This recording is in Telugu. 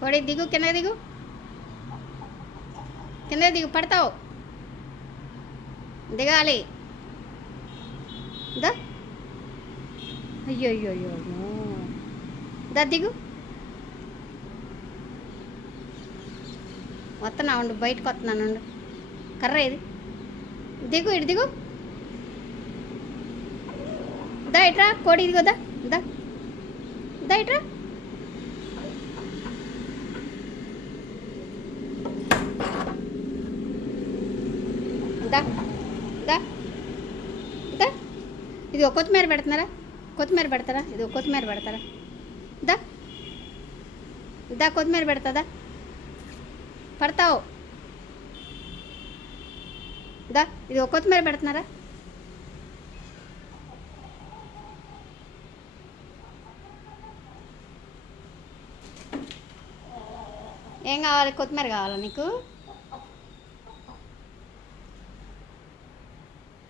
కోడి దిగు, కింద దిగు, కింద దిగు, పడతావు. దిగాలి. దా. అయ్యో అయ్యో అయ్యో. దా దిగు. వస్తున్నా ఉండు, బయటకు వస్తున్నాను ఉండు. కర్ర ఇది దిగు, ఇటు దిగు. దా ఇట్రా, కోడి ఇదిగో. దా దా దా ఇట్రా. దా దా దా. ఇది ఒక కొత్తిమీర పెడుతున్నారా? కొత్తిమీర పెడతారా? ఇది ఒక కొత్తిమీర పెడతారా? దా దా, కొత్తిమీర పెడతాదా? పడతావు. దా, ఇది ఒక కొత్తిమీర పెడుతున్నారా? ఏం కావాలి? కొత్తిమీర కావాలా నీకు?